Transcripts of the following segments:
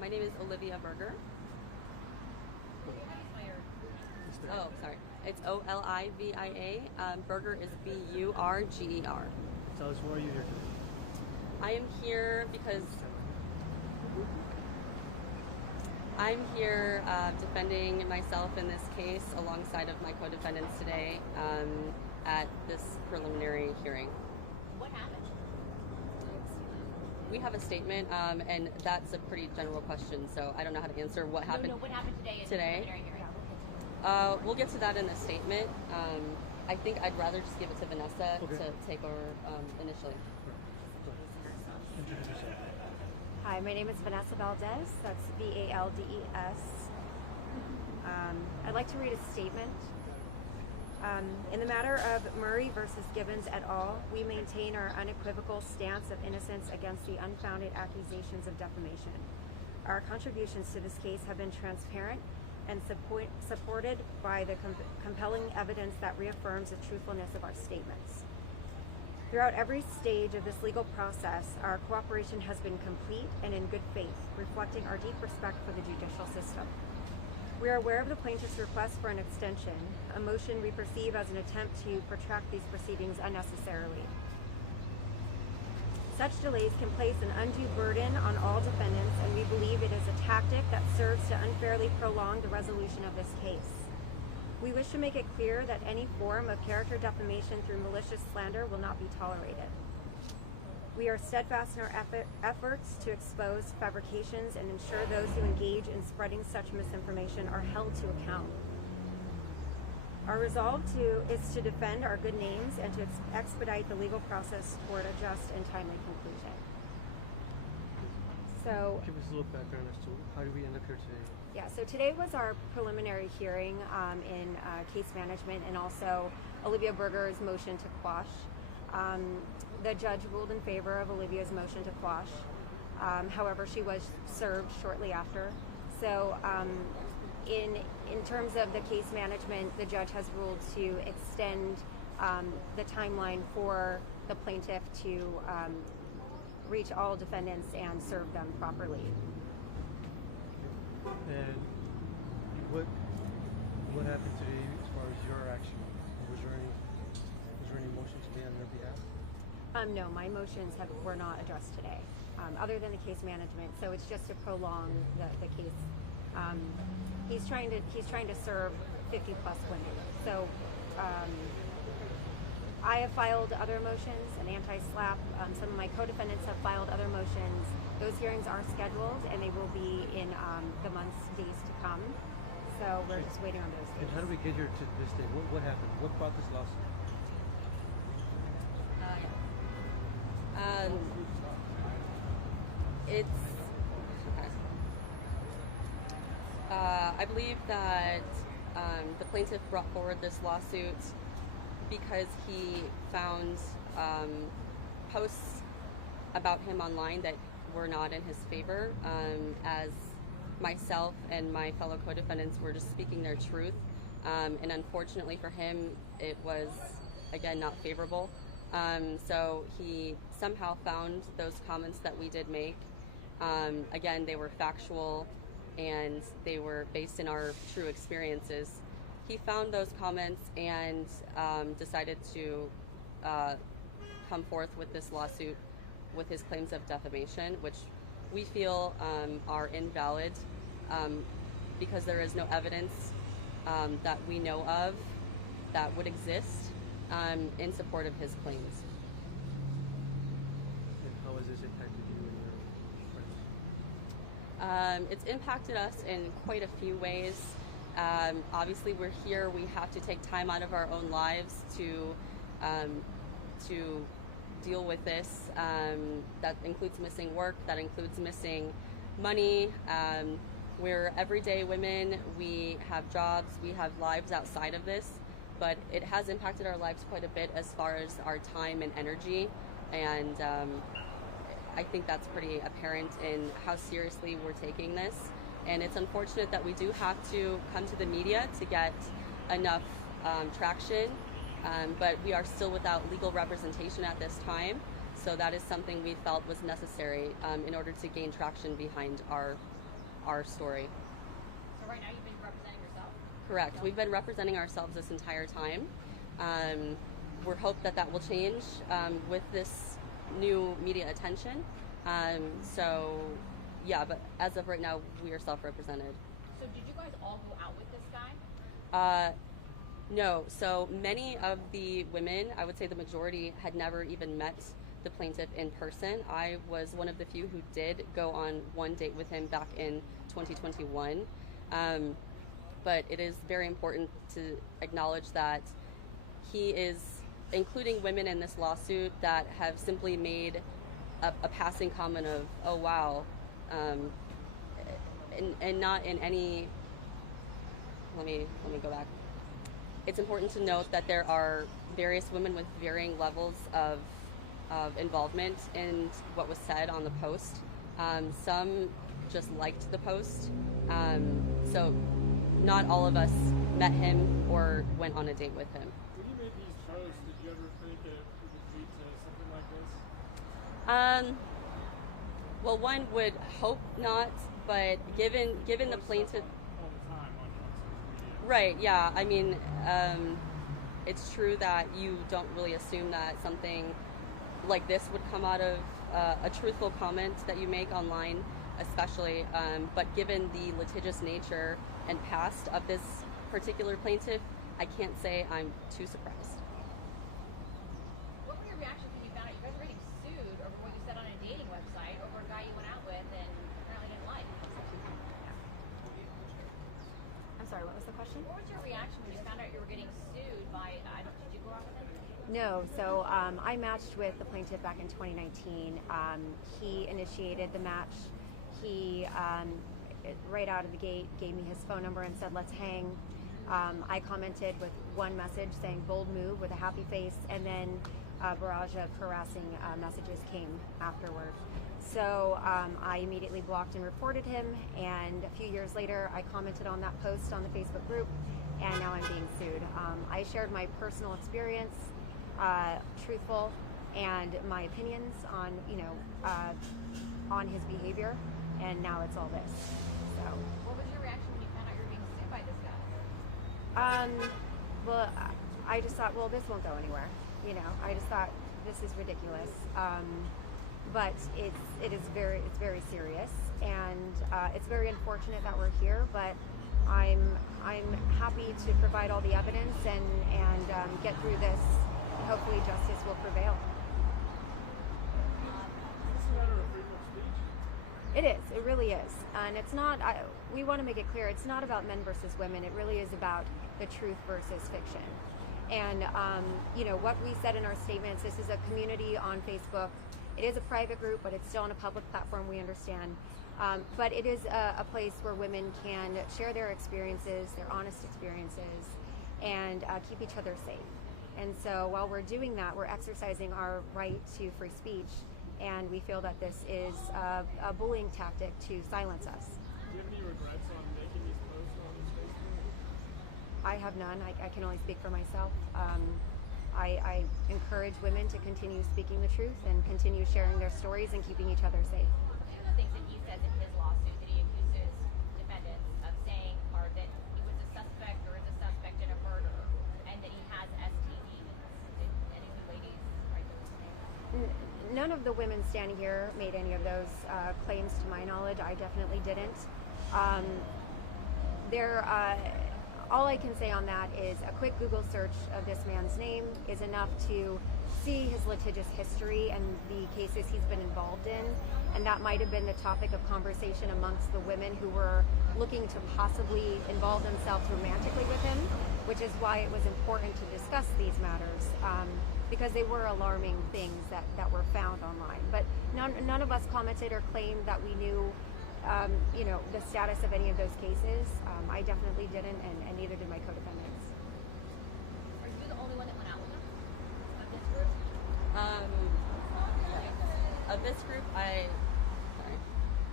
My name is Olivia Berger. Oh, sorry. It's Olivia. Berger is Burger. Tell us, why are you here today? I am here because I'm here defending myself in this case alongside of my co-defendants today at this preliminary hearing. What happened? We have a statement, and that's a pretty general question, so I don't know how to answer what happened. No, what happened today? Today? We'll get to that in the statement. I think I'd rather just give it to Vanessa to take over initially. Introduce yourself. Hi, my name is Vanessa Valdez. That's Valdes. I'd like to read a statement. In the matter of Murray versus Gibbons et al., we maintain our unequivocal stance of innocence against the unfounded accusations of defamation. Our contributions to this case have been transparent and supported by the compelling evidence that reaffirms the truthfulness of our statements. Throughout every stage of this legal process, our cooperation has been complete and in good faith, reflecting our deep respect for the judicial system. We are aware of the plaintiff's request for an extension, a motion we perceive as an attempt to protract these proceedings unnecessarily. Such delays can place an undue burden on all defendants, and we believe it is a tactic that serves to unfairly prolong the resolution of this case. We wish to make it clear that any form of character defamation through malicious slander will not be tolerated. We are steadfast in our efforts to expose fabrications and ensure those who engage in spreading such misinformation are held to account. Our resolve is to defend our good names and to expedite the legal process toward a just and timely conclusion. So, give us a little background as to how did we end up here today? Yeah, so today was our preliminary hearing in case management and also Olivia Berger's motion to quash. The judge ruled in favor of Olivia's motion to quash. However, she was served shortly after. So in terms of the case management, the judge has ruled to extend the timeline for the plaintiff to reach all defendants and serve them properly. And what happened today as far as your action? Was there any motion today on your behalf? No, my motions were not addressed today, other than the case management. So it's just to prolong the case. He's trying to serve 50 plus women. So I have filed other motions, an anti-SLAPP. Some of my co-defendants have filed other motions. Those hearings are scheduled, and they will be in the months, days to come. So we're just waiting on those days. And how do we get here to this day? What happened? What brought this lawsuit? It's okay. I believe that the plaintiff brought forward this lawsuit because he found posts about him online that were not in his favor, as myself and my fellow co-defendants were just speaking their truth, and unfortunately for him, it was, again, not favorable. So he somehow found those comments that we did make. Again, they were factual and they were based in our true experiences. He found those comments and decided to come forth with this lawsuit with his claims of defamation, which we feel are invalid because there is no evidence that we know of that would exist in support of his claims. And how has this impacted you and your friends? It's impacted us in quite a few ways. Obviously, we're here. We have to take time out of our own lives to deal with this. That includes missing work. That includes missing money. We're everyday women. We have jobs. We have lives outside of this. But it has impacted our lives quite a bit as far as our time and energy. And I think that's pretty apparent in how seriously we're taking this. And it's unfortunate that we do have to come to the media to get enough traction, but we are still without legal representation at this time. So that is something we felt was necessary in order to gain traction behind our story. So right now you've been representing yourself? Correct. We've been representing ourselves this entire time. We're hope that will change with this new media attention. So, yeah, but as of right now, we are self-represented. So did you guys all go out with this guy? No. So many of the women, I would say the majority, had never even met the plaintiff in person. I was one of the few who did go on one date with him back in 2021. But it is very important to acknowledge that he is including women in this lawsuit that have simply made a passing comment of, oh wow, and not in any, let me go back. It's important to note that there are various women with varying levels of involvement in what was said on the post. Some just liked the post. So not all of us met him or went on a date with him. When you made these posts, did you ever think it would lead to something like this? Well, one would hope not, but given the plaintiff, All the time on social media. right? Yeah, I mean, it's true that you don't really assume that something like this would come out of a truthful comment that you make online, especially. But given the litigious nature and past of this particular plaintiff, I can't say I'm too surprised. What were your reactions when you found out you guys were getting sued over what you said on a dating website over a guy you went out with and apparently didn't like? I'm sorry, what was the question? What was your reaction when you found out you were getting sued by, did you go out with him? No, so I matched with the plaintiff back in 2019. He initiated the match. He, right out of the gate, gave me his phone number and said, let's hang. I commented with one message saying bold move with a happy face, and then a barrage of harassing messages came afterward. So I immediately blocked and reported him, and a few years later I commented on that post on the Facebook group, and now I'm being sued. I shared my personal experience, truthful, and my opinions on, on his behavior, and now it's all this. So. What was your reaction when you found out you were being sued by this guy? Well, I just thought, well, this won't go anywhere. I just thought this is ridiculous. But it's very serious, and it's very unfortunate that we're here. But I'm happy to provide all the evidence and get through this. And hopefully, justice will prevail. Is this a matter of freedom of speech? It is. It really is. And it's not, we want to make it clear, it's not about men versus women. It really is about the truth versus fiction. And, what we said in our statements, this is a community on Facebook. It is a private group, but it's still on a public platform, we understand. But it is a place where women can share their experiences, their honest experiences, and keep each other safe. And so while we're doing that, we're exercising our right to free speech. And we feel that this is a bullying tactic to silence us. Do you have any regrets on making these posts on this Facebook? I have none. I can only speak for myself. I encourage women to continue speaking the truth and continue sharing their stories and keeping each other safe. One of the things that he says in his lawsuit that he accuses defendants of saying are that he was a suspect or is a suspect in a murder and that he has STDs. Did any of the ladies write those things? None of the women standing here made any of those claims to my knowledge. I definitely didn't. All I can say on that is a quick Google search of this man's name is enough to see his litigious history and the cases he's been involved in. And that might have been the topic of conversation amongst the women who were looking to possibly involve themselves romantically with him, which is why it was important to discuss these matters. Because they were alarming things that were found online. But none of us commented or claimed that we knew, the status of any of those cases. I definitely didn't, and neither did my co-defendants. Are you the only one that went out with him of this group?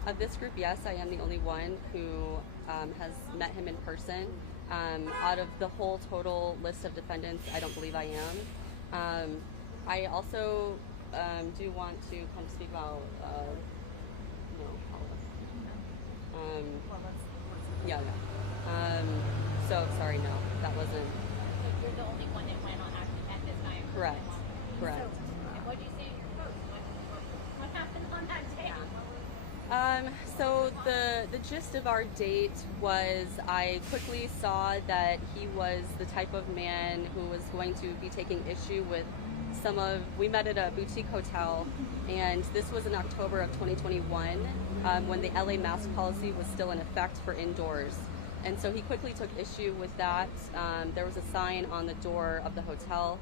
Of this group, yes, I am the only one who has met him in person. Out of the whole total list of defendants, I don't believe I am. I also do want to kind of speak about, no, yeah, yeah. So sorry, no, that wasn't So you're the only one that went on at this time. correct. Correct. And what did you say in your post? What happened on that day? So the gist of our date was I quickly saw that he was the type of man who was going to be taking issue with we met at a boutique hotel, and this was in October of 2021 when the LA mask policy was still in effect for indoors. And so he quickly took issue with that. There was a sign on the door of the hotel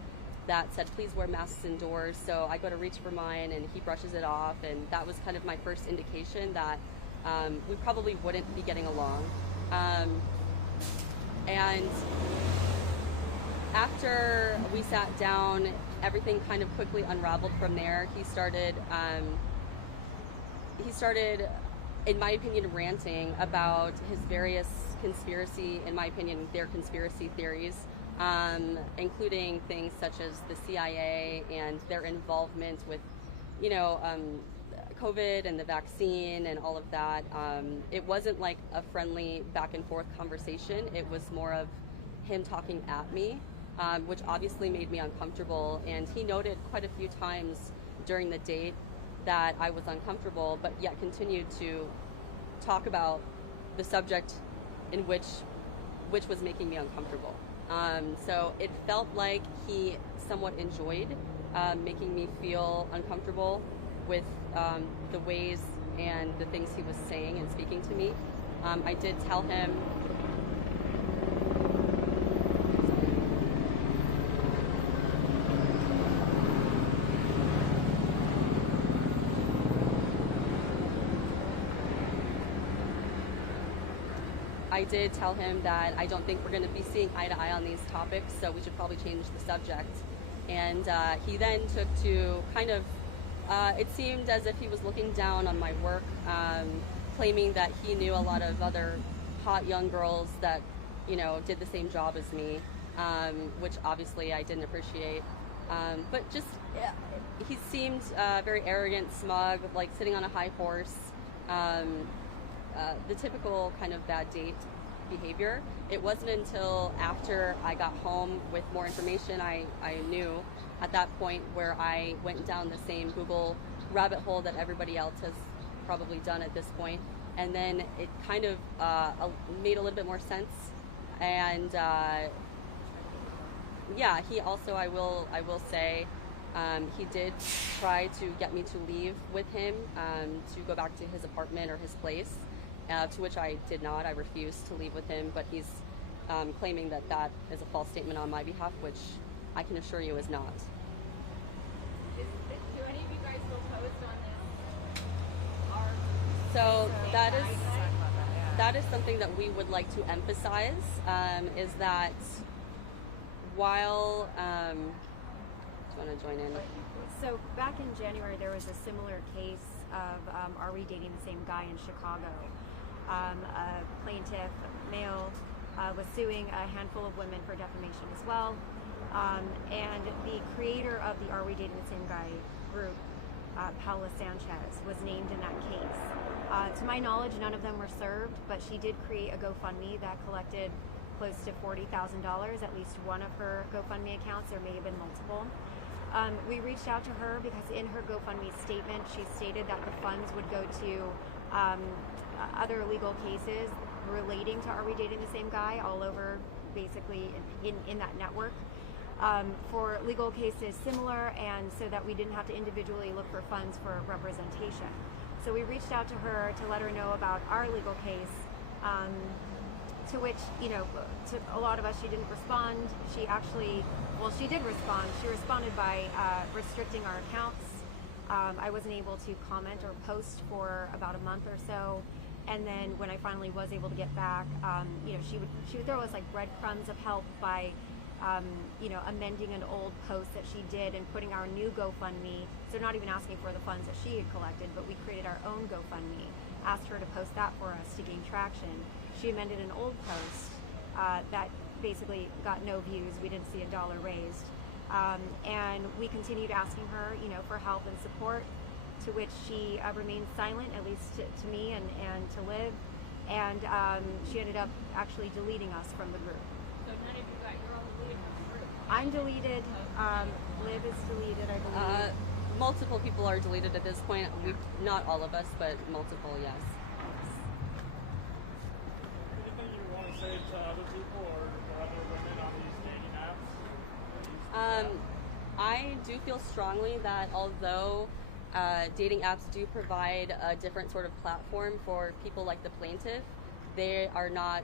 that said, please wear masks indoors. So I go to reach for mine and he brushes it off, and that was kind of my first indication that we probably wouldn't be getting along. And after we sat down, everything kind of quickly unraveled from there. He started, in my opinion, ranting about his various their conspiracy theories, including things such as the CIA and their involvement with, COVID and the vaccine and all of that. It wasn't like a friendly back and forth conversation. It was more of him talking at me, which obviously made me uncomfortable. And he noted quite a few times during the date that I was uncomfortable, but yet continued to talk about the subject in which was making me uncomfortable. So it felt like he somewhat enjoyed making me feel uncomfortable with the ways and the things he was saying and speaking to me. I did tell him that I don't think we're going to be seeing eye to eye on these topics, so we should probably change the subject. And he then took to kind of, it seemed as if he was looking down on my work, claiming that he knew a lot of other hot young girls that, did the same job as me, which obviously I didn't appreciate. But just, he seemed very arrogant, smug, like sitting on a high horse. The typical kind of bad date behavior. It wasn't until after I got home with more information I knew at that point, where I went down the same Google rabbit hole that everybody else has probably done at this point, and then it kind of made a little bit more sense. And yeah, he also, I will say, he did try to get me to leave with him, to go back to his apartment or his place, to which I did not. I refused to leave with him, but he's claiming that that is a false statement on my behalf, which I can assure you is not. Do any of you guys still post on this? So that is something that we would like to emphasize, is that while, do you want to join in? So back in January, there was a similar case of Are We Dating the Same Guy in Chicago. A plaintiff, male, was suing a handful of women for defamation as well. And the creator of the Are We Dating the Same Guy group, Paula Sanchez, was named in that case. To my knowledge, none of them were served, but she did create a GoFundMe that collected close to $40,000, at least one of her GoFundMe accounts. There may have been multiple. We reached out to her because in her GoFundMe statement, she stated that the funds would go to other legal cases relating to Are We Dating the Same Guy all over, basically in that network, for legal cases similar, and so that we didn't have to individually look for funds for representation. So we reached out to her to let her know about our legal case, to which, to a lot of us, she didn't respond. She actually, she did respond. She responded by restricting our accounts. I wasn't able to comment or post for about a month or so. And then when I finally was able to get back, she would throw us like breadcrumbs of help by, amending an old post that she did and putting our new GoFundMe. So not even asking for the funds that she had collected, but we created our own GoFundMe. Asked her to post that for us to gain traction. She amended an old post that basically got no views. We didn't see $1 raised. And we continued asking her, for help and support, to which she remained silent, at least to me and to Liv. And she ended up actually deleting us from the group. So none of you got, you're all deleted from the group. I'm deleted. Liv is deleted, I believe. Multiple people are deleted at this point. Not all of us, but multiple, yes. Anything you want to say to other people or to other women on these dating apps? I do feel strongly that although dating apps do provide a different sort of platform for people like the plaintiff, they are not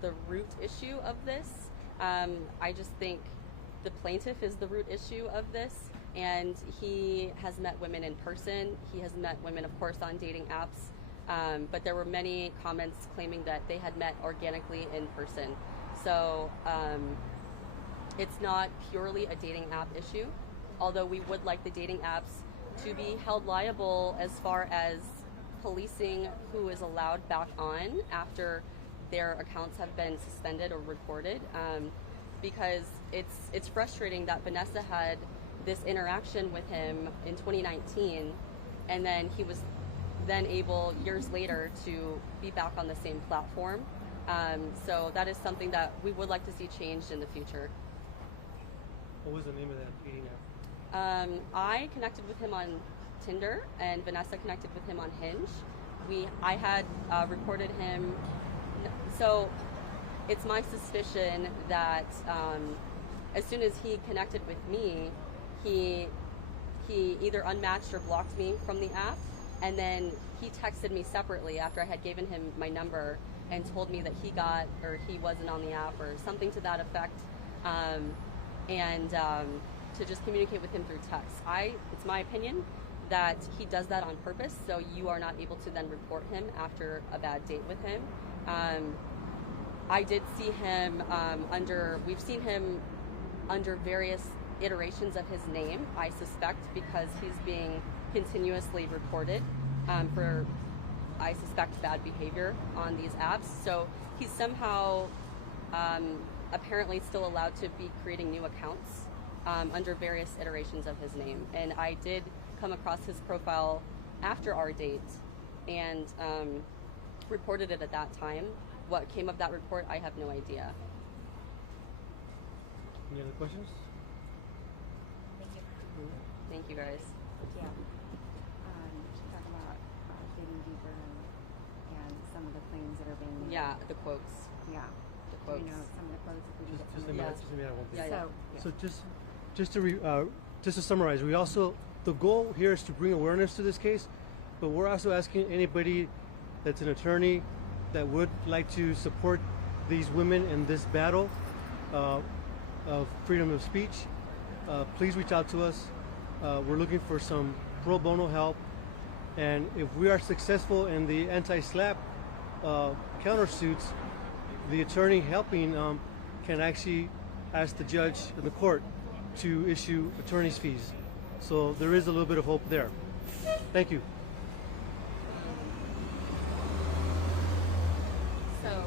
the root issue of this. I just think the plaintiff is the root issue of this, and he has met women in person. He has met women, of course, on dating apps, but there were many comments claiming that they had met organically in person. So it's not purely a dating app issue, although we would like the dating apps to be held liable as far as policing who is allowed back on after their accounts have been suspended or reported, because it's frustrating that Vanessa had this interaction with him in 2019, and then he was then able years later to be back on the same platform. So that is something that we would like to see changed in the future. What was the name of that dating app? I connected with him on Tinder, and Vanessa connected with him on Hinge. I had reported him. So it's my suspicion that as soon as he connected with me, he either unmatched or blocked me from the app, and then he texted me separately after I had given him my number and told me that he wasn't on the app or something to that effect, and to just communicate with him through text. It's my opinion that he does that on purpose, so you are not able to then report him after a bad date with him. I did see him we've seen him under various iterations of his name, I suspect, because he's being continuously reported for, I suspect, bad behavior on these apps. So he's somehow apparently still allowed to be creating new accounts under various iterations of his name. And I did come across his profile after our date and reported it at that time. What came of that report, I have no idea. Any other questions? Thank you. Thank you, guys. Yeah. Talk about digging deeper and some of the claims that are being made. Yeah, the quotes. Yeah. The Do quotes. you know some of the quotes if we can get Just some let of me those? add one thing. Yeah, yeah. So, Just to summarize, the goal here is to bring awareness to this case, but we're also asking anybody that's an attorney that would like to support these women in this battle of freedom of speech, please reach out to us. We're looking for some pro bono help, and if we are successful in the anti-SLAPP countersuits, the attorney helping can actually ask the judge in the court to issue attorney's fees. So there is a little bit of hope there. Thank you. So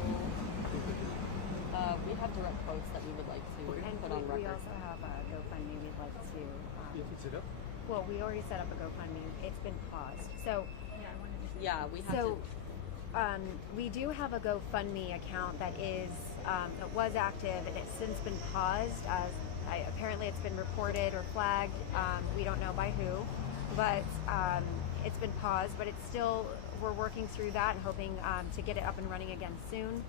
we have direct quotes that we would like to and put on we record. also have a GoFundMe we'd like to. Is it up? Well, we already set up a GoFundMe. It's been paused. So, Yeah, we have so to. we do have a GoFundMe account that is that was active and it's since been paused. Apparently, it's been reported or flagged. We don't know by who, but it's been paused. But it's still, we're working through that and hoping to get it up and running again soon.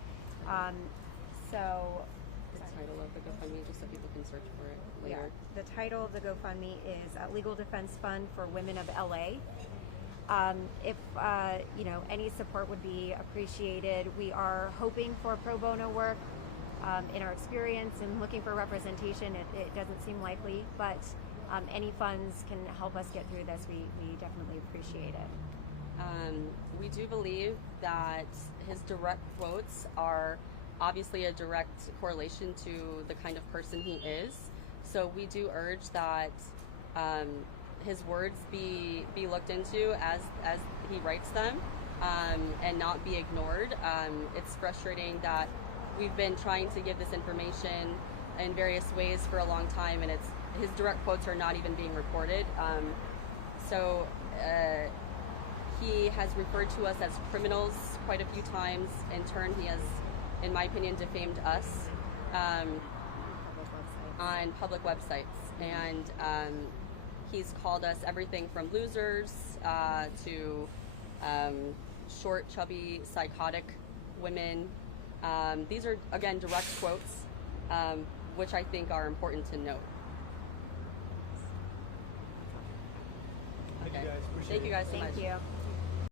So. The title of the GoFundMe, just so people can search for it Yeah, later. the title of the GoFundMe is Legal Defense Fund for Women of LA. If any support would be appreciated. We are hoping for pro bono work. In our experience and looking for representation, it doesn't seem likely, but any funds can help us get through this. We definitely appreciate it. We do believe that his direct quotes are obviously a direct correlation to the kind of person he is. So we do urge that his words be looked into as he writes them, and not be ignored. It's frustrating that we've been trying to give this information in various ways for a long time, and it's his direct quotes are not even being recorded. So he has referred to us as criminals quite a few times. In turn, he has, in my opinion, defamed us on public websites. And he's called us everything from losers to short, chubby, psychotic women. These are, again, direct quotes, which I think are important to note. Thank you Okay. guys. Appreciate Thank you it. guys so much. Thank you.